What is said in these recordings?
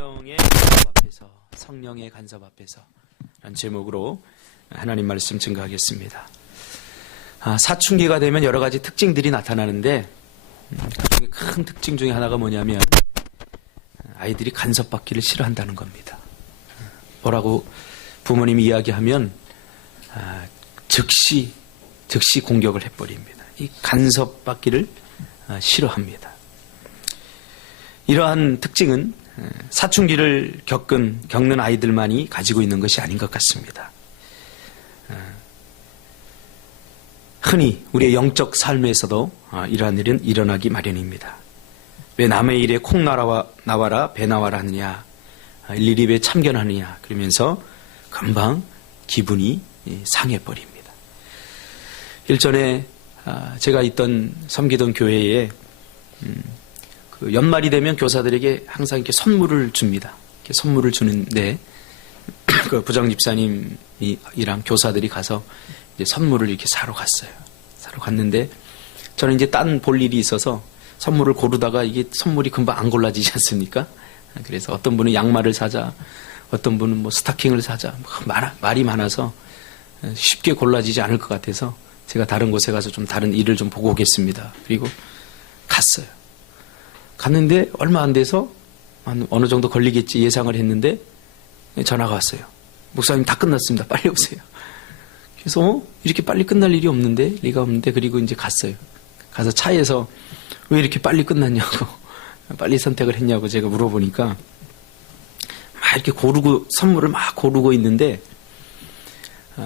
성령의 간섭 앞에서, 성령의 간섭 앞에서 라는 제목으로 하나님 말씀 증거하겠습니다. 사춘기가 되면 여러 가지 특징들이 나타나는데 그 중에 큰 특징 중에 하나가 뭐냐면 아이들이 간섭받기를 싫어한다는 겁니다. 뭐라고 부모님이 이야기하면 즉시 공격을 해버립니다. 이 간섭받기를 싫어합니다. 이러한 특징은 사춘기를 겪는 아이들만이 가지고 있는 것이 아닌 것 같습니다. 흔히 우리의 영적 삶에서도 이러한 일은 일어나기 마련입니다. 왜 남의 일에 콩 나와라 배 나와라 하느냐, 일일이 왜 참견하느냐 그러면서 금방 기분이 상해버립니다. 일전에 제가 있던 섬기던 교회에 그 연말이 되면 교사들에게 항상 이렇게 선물을 줍니다. 이렇게 선물을 주는데 그 부장 집사님이랑 교사들이 가서 이제 선물을 이렇게 사러 갔어요. 사러 갔는데 저는 이제 딴 볼 일이 있어서 선물을 고르다가 이게 선물이 금방 안 골라지지 않습니까? 그래서 어떤 분은 양말을 사자, 어떤 분은 뭐 스타킹을 사자, 말이 많아서 쉽게 골라지지 않을 것 같아서 제가 다른 곳에 가서 좀 다른 일을 좀 보고 오겠습니다. 그리고 갔어요. 갔는데 얼마 안 돼서 어느 정도 걸리겠지 예상을 했는데 전화가 왔어요. 목사님 다 끝났습니다. 빨리 오세요. 그래서 이렇게 빨리 끝날 일이 없는데, 리가 없는데, 그리고 이제 갔어요. 가서 차에서 왜 이렇게 빨리 끝났냐고, 빨리 선택을 했냐고 제가 물어보니까 막 이렇게 선물을 막 고르고 있는데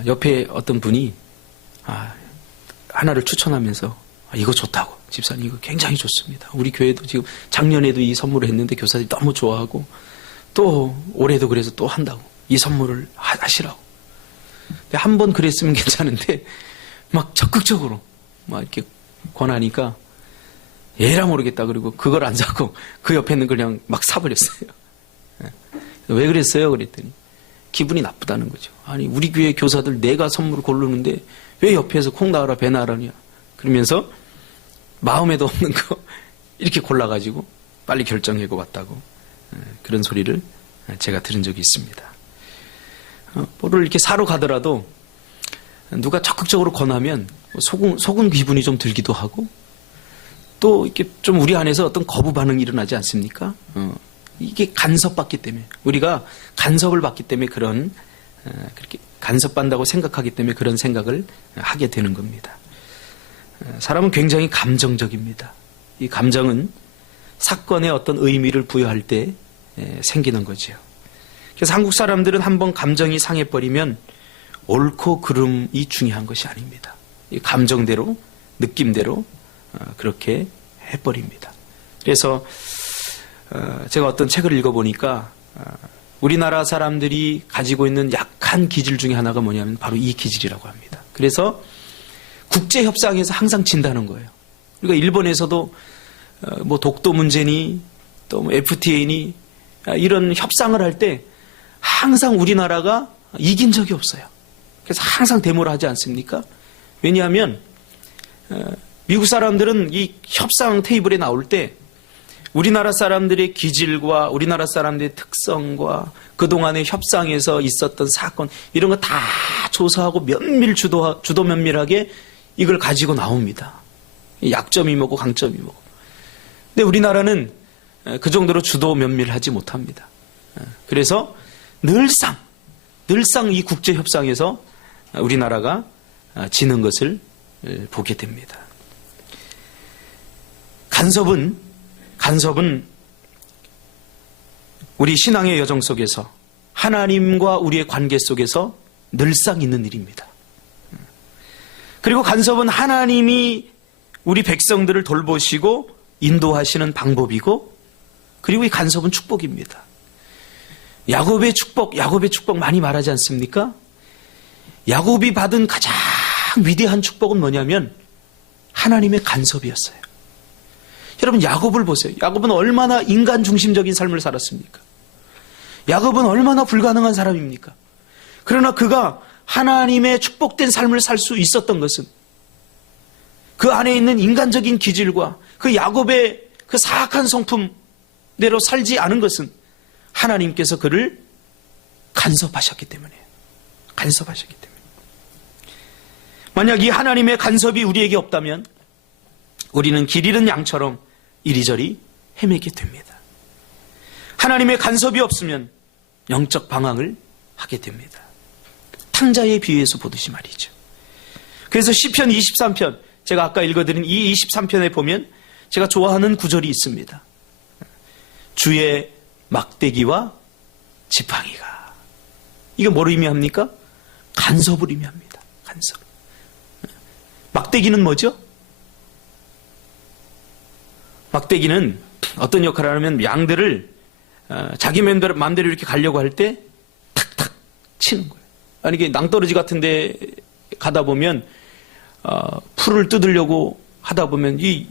옆에 어떤 분이 하나를 추천하면서 이거 좋다고, 집사님 이거 굉장히 좋습니다. 우리 교회도 지금 작년에도 이 선물을 했는데 교사들이 너무 좋아하고 또 올해도 그래서 또 한다고, 이 선물을 하시라고. 한 번 그랬으면 괜찮은데 막 적극적으로 막 이렇게 권하니까 에라 모르겠다. 그리고 그걸 안 사고 그 옆에 있는 걸 그냥 막 사버렸어요. 왜 그랬어요? 그랬더니 기분이 나쁘다는 거죠. 아니 우리 교회 교사들 내가 선물을 고르는데 왜 옆에서 콩 나와라 배 나와라냐 그러면서 마음에도 없는 거 이렇게 골라가지고 빨리 결정하고 왔다고, 그런 소리를 제가 들은 적이 있습니다. 뭐를 이렇게 사러 가더라도 누가 적극적으로 권하면 속은 기분이 좀 들기도 하고 또 이렇게 좀 우리 안에서 어떤 거부 반응이 일어나지 않습니까? 이게 간섭받기 때문에, 우리가 간섭을 받기 때문에 그렇게 간섭받는다고 생각하기 때문에 그런 생각을 하게 되는 겁니다. 사람은 굉장히 감정적입니다. 이 감정은 사건에 어떤 의미를 부여할 때 생기는 거죠. 그래서 한국 사람들은 한번 감정이 상해버리면 옳고 그름이 중요한 것이 아닙니다. 이 감정대로, 느낌대로 그렇게 해버립니다. 그래서 제가 어떤 책을 읽어보니까 우리나라 사람들이 가지고 있는 약한 기질 중에 하나가 뭐냐면 바로 이 기질이라고 합니다. 그래서 국제협상에서 항상 진다는 거예요. 우리가 일본에서도 뭐 독도 문제니 또 뭐 FTA니 이런 협상을 할 때 항상 우리나라가 이긴 적이 없어요. 그래서 항상 데모를 하지 않습니까? 왜냐하면 미국 사람들은 이 협상 테이블에 나올 때 우리나라 사람들의 기질과 우리나라 사람들의 특성과 그동안의 협상에서 있었던 사건 이런 거 다 조사하고 주도 면밀하게 이걸 가지고 나옵니다. 약점이 뭐고 강점이 뭐고. 근데 우리나라는 그 정도로 주도 면밀하지 못합니다. 그래서 늘상 이 국제협상에서 우리나라가 지는 것을 보게 됩니다. 간섭은 우리 신앙의 여정 속에서 하나님과 우리의 관계 속에서 늘상 있는 일입니다. 그리고 간섭은 하나님이 우리 백성들을 돌보시고 인도하시는 방법이고, 그리고 이 간섭은 축복입니다. 야곱의 축복 많이 말하지 않습니까? 야곱이 받은 가장 위대한 축복은 뭐냐면 하나님의 간섭이었어요. 여러분 야곱을 보세요. 야곱은 얼마나 인간 중심적인 삶을 살았습니까? 야곱은 얼마나 불가능한 사람입니까? 그러나 그가 하나님의 축복된 삶을 살 수 있었던 것은 그 안에 있는 인간적인 기질과 그 야곱의 그 사악한 성품대로 살지 않은 것은 하나님께서 그를 간섭하셨기 때문이에요. 간섭하셨기 때문에. 만약 이 하나님의 간섭이 우리에게 없다면 우리는 길 잃은 양처럼 이리저리 헤매게 됩니다. 하나님의 간섭이 없으면 영적 방황을 하게 됩니다. 탕자의 비유에서 보듯이 말이죠. 그래서 시편 23편, 제가 아까 읽어드린 이 23편에 보면 제가 좋아하는 구절이 있습니다. 주의 막대기와 지팡이가. 이게 뭘 의미합니까? 간섭을 의미합니다. 간섭. 막대기는 뭐죠? 막대기는 어떤 역할을 하냐면 양들을 자기 마음대로 이렇게 가려고 할 때 탁탁 치는 거예요. 아니, 이게 낭떠러지 같은 데 가다 보면 풀을 뜯으려고 하다 보면 이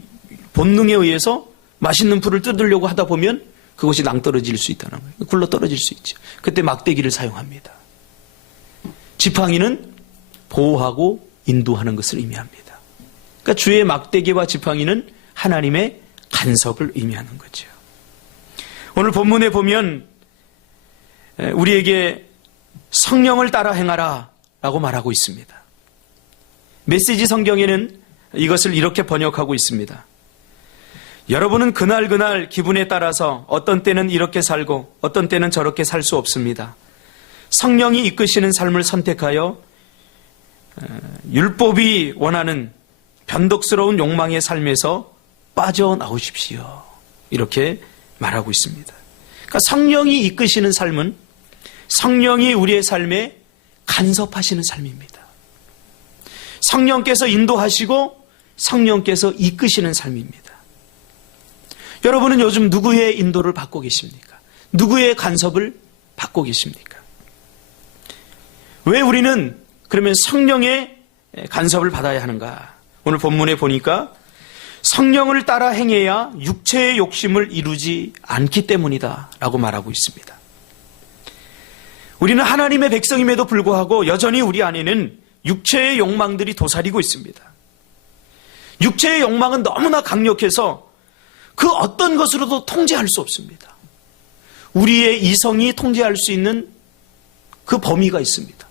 본능에 의해서 맛있는 풀을 뜯으려고 하다 보면 그것이 낭떠러질 수 있다는 거예요. 굴러 떨어질 수 있죠. 그때 막대기를 사용합니다. 지팡이는 보호하고 인도하는 것을 의미합니다. 그러니까 주의 막대기와 지팡이는 하나님의 간섭을 의미하는 거죠. 오늘 본문에 보면 우리에게 성령을 따라 행하라 라고 말하고 있습니다. 메시지 성경에는 이것을 이렇게 번역하고 있습니다. 여러분은 그날 기분에 따라서 어떤 때는 이렇게 살고 어떤 때는 저렇게 살 수 없습니다. 성령이 이끄시는 삶을 선택하여 율법이 원하는 변덕스러운 욕망의 삶에서 빠져나오십시오. 이렇게 말하고 있습니다. 그러니까 성령이 이끄시는 삶은 성령이 우리의 삶에 간섭하시는 삶입니다. 성령께서 인도하시고 성령께서 이끄시는 삶입니다. 여러분은 요즘 누구의 인도를 받고 계십니까? 누구의 간섭을 받고 계십니까? 왜 우리는 그러면 성령의 간섭을 받아야 하는가? 오늘 본문에 보니까 성령을 따라 행해야 육체의 욕심을 이루지 않기 때문이다 라고 말하고 있습니다. 우리는 하나님의 백성임에도 불구하고 여전히 우리 안에는 육체의 욕망들이 도사리고 있습니다. 육체의 욕망은 너무나 강력해서 그 어떤 것으로도 통제할 수 없습니다. 우리의 이성이 통제할 수 있는 그 범위가 있습니다.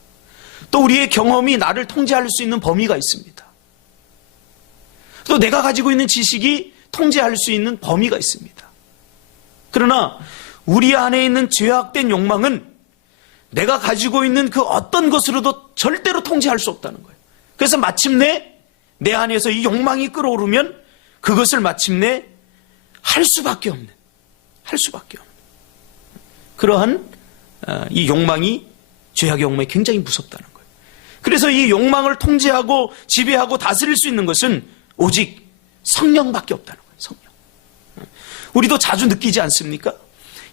또 우리의 경험이 나를 통제할 수 있는 범위가 있습니다. 또 내가 가지고 있는 지식이 통제할 수 있는 범위가 있습니다. 그러나 우리 안에 있는 죄악된 욕망은 내가 가지고 있는 그 어떤 것으로도 절대로 통제할 수 없다는 거예요. 그래서 마침내 내 안에서 이 욕망이 끌어오르면 그것을 마침내 할 수밖에 없는 그러한 이 욕망이, 죄악의 욕망이 굉장히 무섭다는 거예요. 그래서 이 욕망을 통제하고 지배하고 다스릴 수 있는 것은 오직 성령밖에 없다는 거예요. 성령. 우리도 자주 느끼지 않습니까?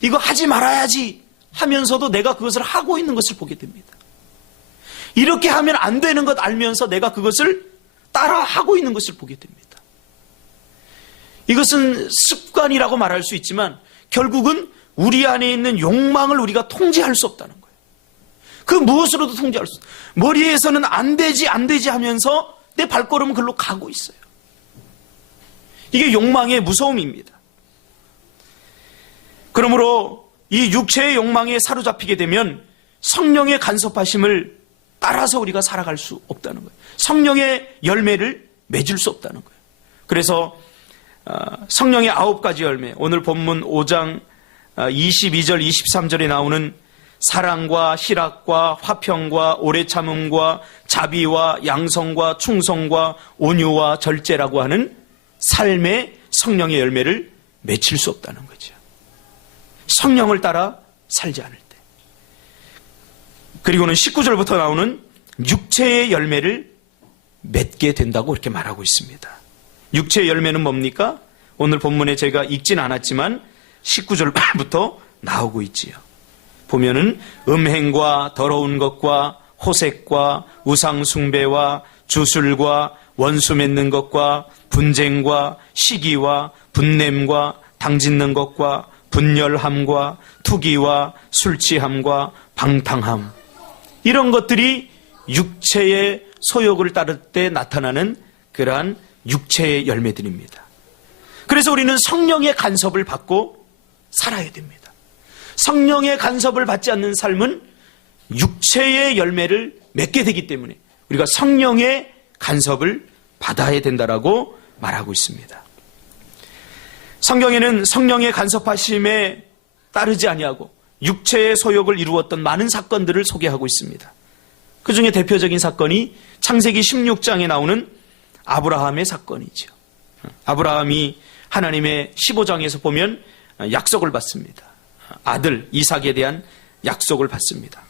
이거 하지 말아야지 하면서도 내가 그것을 하고 있는 것을 보게 됩니다. 이렇게 하면 안 되는 것 알면서 내가 그것을 따라 하고 있는 것을 보게 됩니다. 이것은 습관이라고 말할 수 있지만 결국은 우리 안에 있는 욕망을 우리가 통제할 수 없다는 거예요. 그 무엇으로도 통제할 수 없어요. 머리에서는 안 되지 하면서 내 발걸음은 글로 가고 있어요. 이게 욕망의 무서움입니다. 그러므로 이 육체의 욕망에 사로잡히게 되면 성령의 간섭하심을 따라서 우리가 살아갈 수 없다는 거예요. 성령의 열매를 맺을 수 없다는 거예요. 그래서 성령의 9가지 열매, 오늘 본문 5장 22절 23절에 나오는 사랑과 희락과 화평과 오래 참음과 자비와 양성과 충성과 온유와 절제라고 하는 삶의 성령의 열매를 맺힐 수 없다는 거죠. 성령을 따라 살지 않을 때. 그리고는 19절부터 나오는 육체의 열매를 맺게 된다고 이렇게 말하고 있습니다. 육체의 열매는 뭡니까? 오늘 본문에 제가 읽진 않았지만 19절부터 나오고 있지요. 보면은 음행과 더러운 것과 호색과 우상숭배와 주술과 원수 맺는 것과 분쟁과 시기와 분냄과 당짓는 것과 분열함과 투기와 술취함과 방탕함, 이런 것들이 육체의 소욕을 따를 때 나타나는 그러한 육체의 열매들입니다. 그래서 우리는 성령의 간섭을 받고 살아야 됩니다. 성령의 간섭을 받지 않는 삶은 육체의 열매를 맺게 되기 때문에 우리가 성령의 간섭을 받아야 된다라고 말하고 있습니다. 성경에는 성령의 간섭하심에 따르지 아니하고 육체의 소욕을 이루었던 많은 사건들을 소개하고 있습니다. 그 중에 대표적인 사건이 창세기 16장에 나오는 아브라함의 사건이죠. 아브라함이 하나님의 15장에서 보면 약속을 받습니다. 아들 이삭에 대한 약속을 받습니다.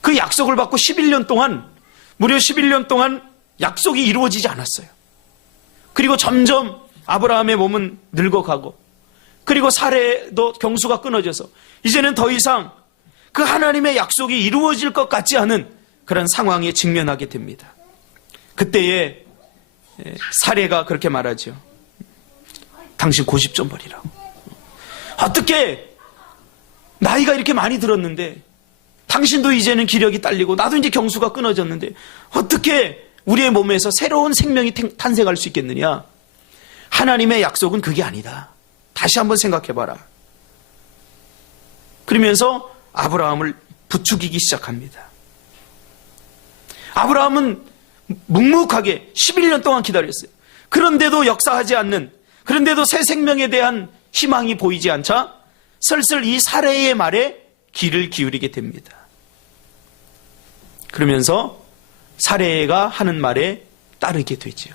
그 약속을 받고 11년 동안, 무려 11년 동안 약속이 이루어지지 않았어요. 그리고 점점 아브라함의 몸은 늙어가고, 그리고 사례도 경수가 끊어져서 이제는 더 이상 그 하나님의 약속이 이루어질 것 같지 않은 그런 상황에 직면하게 됩니다. 그때에 사례가 그렇게 말하죠. 당신 고집 좀 버리라고. 어떻게 나이가 이렇게 많이 들었는데, 당신도 이제는 기력이 딸리고 나도 이제 경수가 끊어졌는데 어떻게 우리의 몸에서 새로운 생명이 탄생할 수 있겠느냐. 하나님의 약속은 그게 아니다. 다시 한번 생각해봐라. 그러면서 아브라함을 부추기기 시작합니다. 아브라함은 묵묵하게 11년 동안 기다렸어요. 그런데도 역사하지 않는, 그런데도 새 생명에 대한 희망이 보이지 않자 슬슬 이 사례의 말에 귀를 기울이게 됩니다. 그러면서 사례가 하는 말에 따르게 되죠.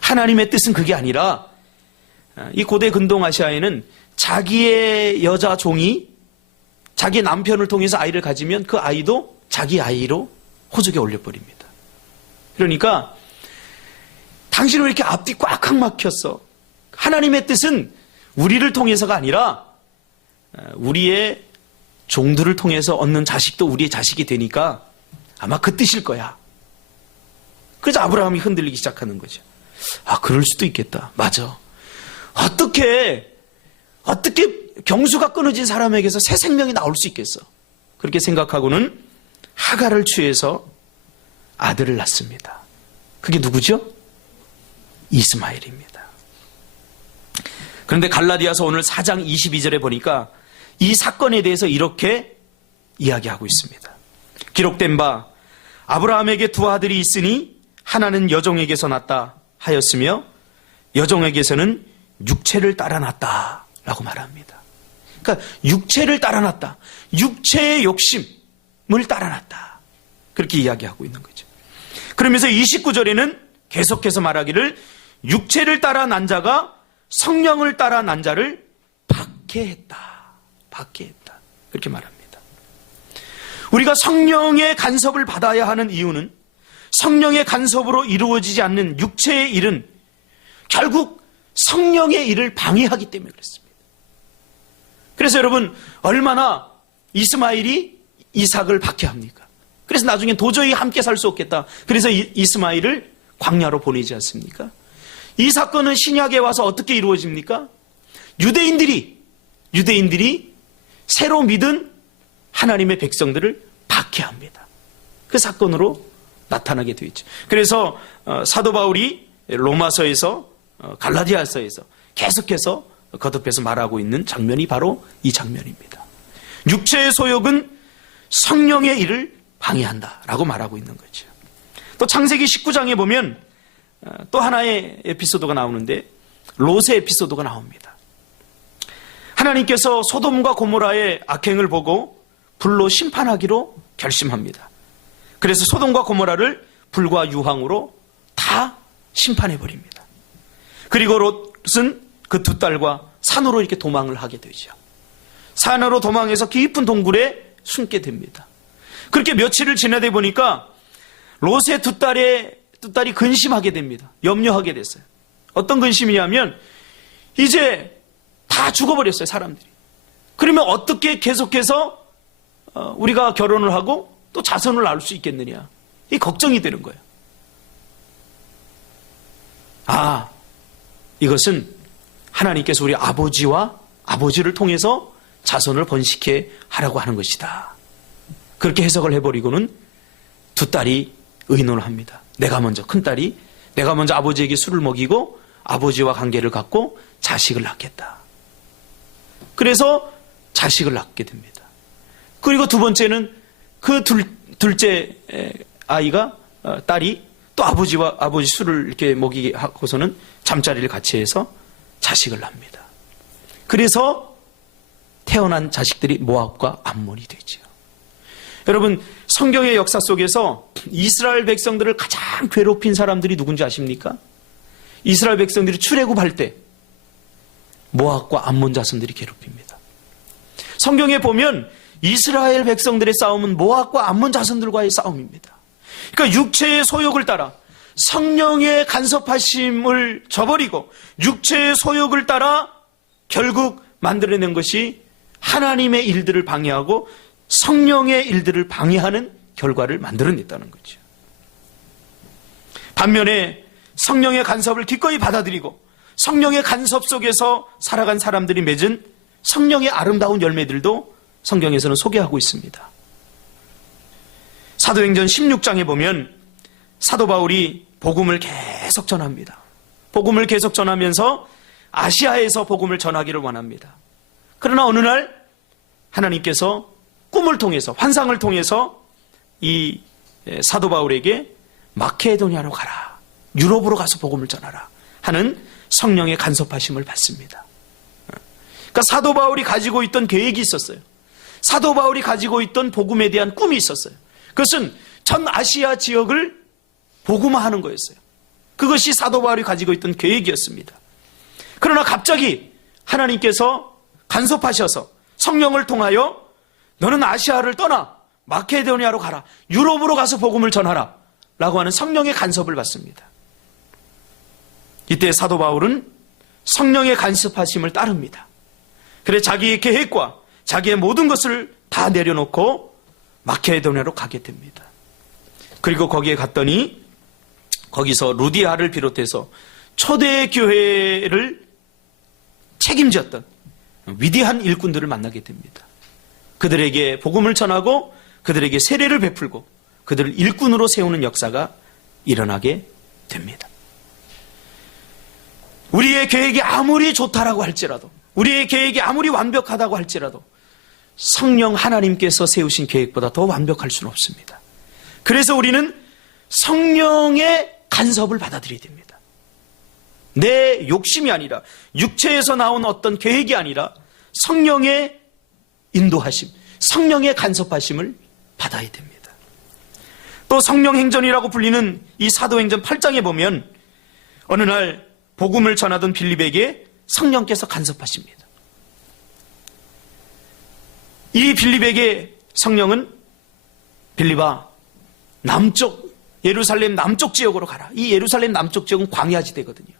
하나님의 뜻은 그게 아니라, 이 고대 근동아시아에는 자기의 여자 종이 자기 남편을 통해서 아이를 가지면 그 아이도 자기 아이로 호적에 올려버립니다. 그러니까 당신은 왜 이렇게 앞뒤 꽉꽉 막혔어? 하나님의 뜻은 우리를 통해서가 아니라 우리의 종들을 통해서 얻는 자식도 우리의 자식이 되니까 아마 그 뜻일 거야. 그래서 아브라함이 흔들리기 시작하는 거죠. 아, 그럴 수도 있겠다. 맞아. 어떻게 경수가 끊어진 사람에게서 새 생명이 나올 수 있겠어? 그렇게 생각하고는 하갈을 취해서 아들을 낳습니다. 그게 누구죠? 이스마엘입니다. 그런데 갈라디아서 오늘 4장 22절에 보니까 이 사건에 대해서 이렇게 이야기하고 있습니다. 기록된 바 아브라함에게 두 아들이 있으니 하나는 여종에게서 났다 하였으며 여종에게서는 육체를 따라 났다 라고 말합니다. 그러니까 육체를 따라 났다. 육체의 욕심을 따라 났다. 그렇게 이야기하고 있는 거죠. 그러면서 29절에는 계속해서 말하기를 육체를 따라 난 자가 성령을 따라 난 자를 박해했다. 박해했다. 그렇게 말합니다. 우리가 성령의 간섭을 받아야 하는 이유는 성령의 간섭으로 이루어지지 않는 육체의 일은 결국 성령의 일을 방해하기 때문에 그렇습니다. 그래서 여러분, 얼마나 이스마엘이 이삭을 박해합니까? 그래서 나중에 도저히 함께 살 수 없겠다. 그래서 이스마엘을 광야로 보내지 않습니까? 이 사건은 신약에 와서 어떻게 이루어집니까? 유대인들이 새로 믿은 하나님의 백성들을 박해합니다. 그 사건으로 나타나게 되어 있죠. 그래서 사도 바울이 로마서에서 갈라디아서에서 계속해서 거듭해서 말하고 있는 장면이 바로 이 장면입니다. 육체의 소욕은 성령의 일을 방해한다라고 말하고 있는 거죠. 또 창세기 19장에 보면 또 하나의 에피소드가 나오는데 롯의 에피소드가 나옵니다. 하나님께서 소돔과 고모라의 악행을 보고 불로 심판하기로 결심합니다. 그래서 소돔과 고모라를 불과 유황으로 다 심판해버립니다. 그리고 롯은 그 두 딸과 산으로 이렇게 도망을 하게 되죠. 산으로 도망해서 깊은 동굴에 숨게 됩니다. 그렇게 며칠을 지나다 보니까 롯의 두 딸이 근심하게 됩니다. 염려하게 됐어요. 어떤 근심이냐면 이제 다 죽어버렸어요, 사람들이. 그러면 어떻게 계속해서 우리가 결혼을 하고 또 자손을 낳을 수 있겠느냐. 이 걱정이 되는 거예요. 아, 이것은 하나님께서 우리 아버지를 통해서 자손을 번식해 하라고 하는 것이다. 그렇게 해석을 해버리고는 두 딸이 의논을 합니다. 큰딸이 내가 먼저 아버지에게 술을 먹이고 아버지와 관계를 갖고 자식을 낳겠다. 그래서 자식을 낳게 됩니다. 그리고 두 번째는 그 둘째 아이가 딸이 또 아버지 술을 이렇게 먹이게 하고서는 잠자리를 같이 해서 자식을 낳습니다. 그래서 태어난 자식들이 모압과 암몬이 되죠. 여러분, 성경의 역사 속에서 이스라엘 백성들을 가장 괴롭힌 사람들이 누군지 아십니까? 이스라엘 백성들이 출애굽할 때 모압과 암몬 자손들이 괴롭힙니다. 성경에 보면 이스라엘 백성들의 싸움은 모압과 암몬 자손들과의 싸움입니다. 그러니까 육체의 소욕을 따라 성령의 간섭하심을 저버리고 육체의 소욕을 따라 결국 만들어낸 것이 하나님의 일들을 방해하고 성령의 일들을 방해하는 결과를 만들어냈다는 거죠. 반면에 성령의 간섭을 기꺼이 받아들이고 성령의 간섭 속에서 살아간 사람들이 맺은 성령의 아름다운 열매들도 성경에서는 소개하고 있습니다. 사도행전 16장에 보면 사도 바울이 복음을 계속 전합니다. 복음을 계속 전하면서 아시아에서 복음을 전하기를 원합니다. 그러나 어느 날 하나님께서 꿈을 통해서, 환상을 통해서 이 사도 바울에게 마케도니아로 가라, 유럽으로 가서 복음을 전하라 하는 성령의 간섭하심을 받습니다. 그러니까 사도 바울이 가지고 있던 계획이 있었어요. 사도 바울이 가지고 있던 복음에 대한 꿈이 있었어요. 그것은 전 아시아 지역을 복음화하는 거였어요. 그것이 사도 바울이 가지고 있던 계획이었습니다. 그러나 갑자기 하나님께서 간섭하셔서 성령을 통하여 너는 아시아를 떠나 마케도니아로 가라, 유럽으로 가서 복음을 전하라 라고 하는 성령의 간섭을 받습니다. 이때 사도 바울은 성령의 간섭하심을 따릅니다. 그래 자기의 계획과 자기의 모든 것을 다 내려놓고 마케도니아로 가게 됩니다. 그리고 거기에 갔더니 거기서 루디아를 비롯해서 초대 교회를 책임졌던 위대한 일꾼들을 만나게 됩니다. 그들에게 복음을 전하고 그들에게 세례를 베풀고 그들을 일꾼으로 세우는 역사가 일어나게 됩니다. 우리의 계획이 아무리 좋다라고 할지라도, 우리의 계획이 아무리 완벽하다고 할지라도 성령 하나님께서 세우신 계획보다 더 완벽할 수는 없습니다. 그래서 우리는 성령의 간섭을 받아들여야 됩니다. 내 욕심이 아니라, 육체에서 나온 어떤 계획이 아니라 성령의 인도하심, 성령의 간섭하심을 받아야 됩니다. 또 성령행전이라고 불리는 이 사도행전 8장에 보면 어느 날 복음을 전하던 빌립에게 성령께서 간섭하십니다. 이 빌립에게 성령은 빌립아, 남쪽 예루살렘 남쪽 지역으로 가라. 이 예루살렘 남쪽 지역은 광야지대거든요.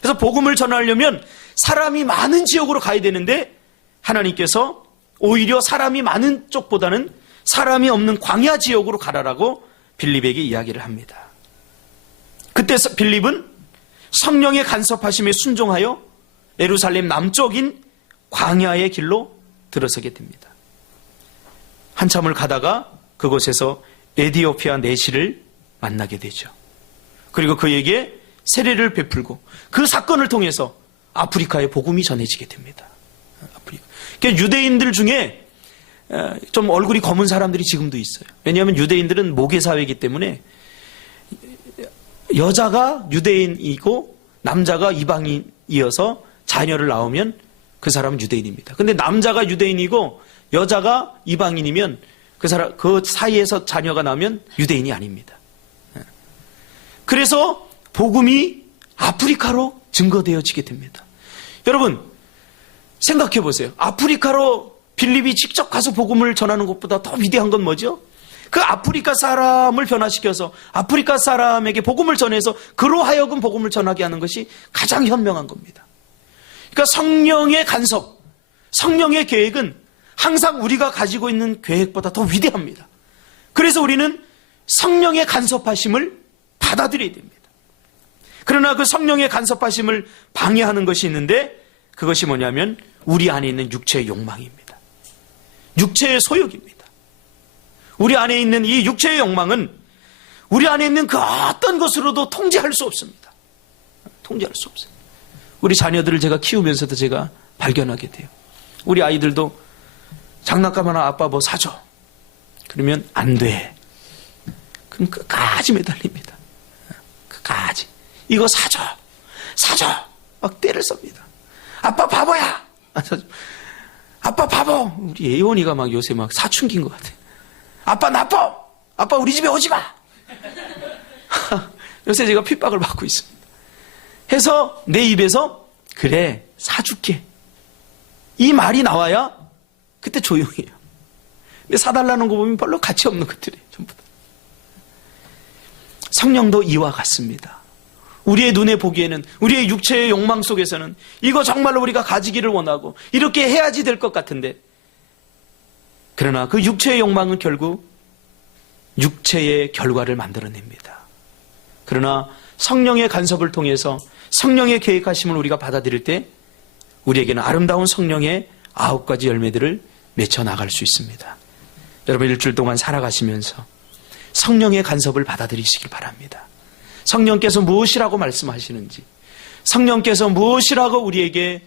그래서 복음을 전하려면 사람이 많은 지역으로 가야 되는데 하나님께서 오히려 사람이 많은 쪽보다는 사람이 없는 광야 지역으로 가라라고 빌립에게 이야기를 합니다. 그때 빌립은 성령의 간섭하심에 순종하여 예루살렘 남쪽인 광야의 길로 들어서게 됩니다. 한참을 가다가 그곳에서 에디오피아 내시를 만나게 되죠. 그리고 그에게 세례를 베풀고 그 사건을 통해서 아프리카의 복음이 전해지게 됩니다. 그러니까 유대인들 중에 좀 얼굴이 검은 사람들이 지금도 있어요. 왜냐하면 유대인들은 모계사회이기 때문에 여자가 유대인이고 남자가 이방인이어서 자녀를 낳으면 그 사람은 유대인입니다. 근데 남자가 유대인이고 여자가 이방인이면 그 사이에서 자녀가 나오면 유대인이 아닙니다. 그래서 복음이 아프리카로 증거되어지게 됩니다. 여러분 생각해 보세요. 아프리카로 빌립이 직접 가서 복음을 전하는 것보다 더 위대한 건 뭐죠? 그 아프리카 사람을 변화시켜서 아프리카 사람에게 복음을 전해서 그로 하여금 복음을 전하게 하는 것이 가장 현명한 겁니다. 그러니까 성령의 간섭, 성령의 계획은 항상 우리가 가지고 있는 계획보다 더 위대합니다. 그래서 우리는 성령의 간섭하심을 받아들여야 됩니다. 그러나 그 성령의 간섭하심을 방해하는 것이 있는데 그것이 뭐냐면 우리 안에 있는 육체의 욕망입니다. 육체의 소욕입니다. 우리 안에 있는 이 육체의 욕망은 우리 안에 있는 그 어떤 것으로도 통제할 수 없습니다. 통제할 수 없어요. 우리 자녀들을 제가 키우면서도 제가 발견하게 돼요. 우리 아이들도 장난감 하나 아빠 뭐 사줘. 그러면 안 돼. 그럼 끝까지 매달립니다. 끝까지. 이거 사줘. 막 떼를 썹니다. 아빠 바보야. 아빠 바보. 우리 예원이가 막 요새 막 사춘기인 것 같아. 아빠 나빠. 아빠 우리 집에 오지 마. 요새 제가 핍박을 받고 있습니다. 해서 내 입에서 그래 사줄게. 이 말이 나와야 그때 조용해요. 근데 사달라는 거 보면 별로 가치 없는 것들이에요. 전부 다. 성령도 이와 같습니다. 우리의 눈에 보기에는, 우리의 육체의 욕망 속에서는 이거 정말로 우리가 가지기를 원하고 이렇게 해야지 될 것 같은데, 그러나 그 육체의 욕망은 결국 육체의 결과를 만들어냅니다. 그러나 성령의 간섭을 통해서 성령의 계획하심을 우리가 받아들일 때 우리에게는 아름다운 성령의 9가지 열매들을 맺혀 나갈 수 있습니다. 여러분 일주일 동안 살아가시면서 성령의 간섭을 받아들이시길 바랍니다. 성령께서 무엇이라고 말씀하시는지, 성령께서 무엇이라고 우리에게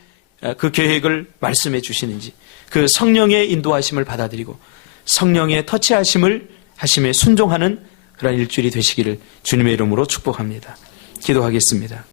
그 계획을 말씀해 주시는지, 그 성령의 인도하심을 받아들이고 성령의 터치하심에 순종하는 그런 일주일이 되시기를 주님의 이름으로 축복합니다. 기도하겠습니다.